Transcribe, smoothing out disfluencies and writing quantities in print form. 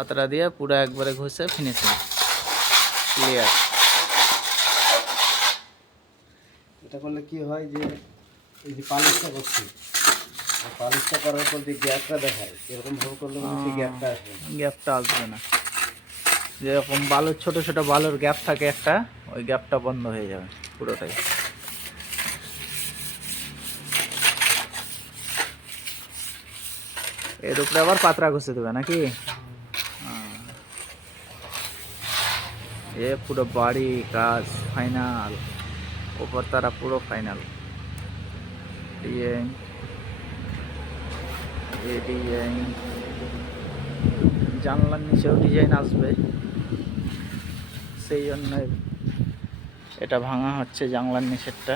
পাতরা দিয়ে পুরো একবারে ঘষে ফিনিশিং ক্লিয়ার। এটা করলে কি হয় যে এই যে পালিশটা করছি, পালিশটা করার পর যে গ্যাপটা দেখায় এরকম ভাবে করলে মানে সেই গ্যাপটা আসবে না। গ্যাপটা আসবে না, যেরকম বালুর ছোট ছোট বালুর গ্যাপ থাকে একটা, ওই গ্যাপটা বন্ধ হয়ে যাবে পুরোটাই। এর উপরে আবার পাতরা ঘষে দেবে নাকি? এ পুরো বাড়ি কাজ ফাইনাল, ওপর তারা পুরো ফাইনাল। ডিজাইন এই ডিজাইন, জানলার নিচেও ডিজাইন আসবে, সেই জন্য এটা ভাঙা হচ্ছে জানলার নিচেরটা।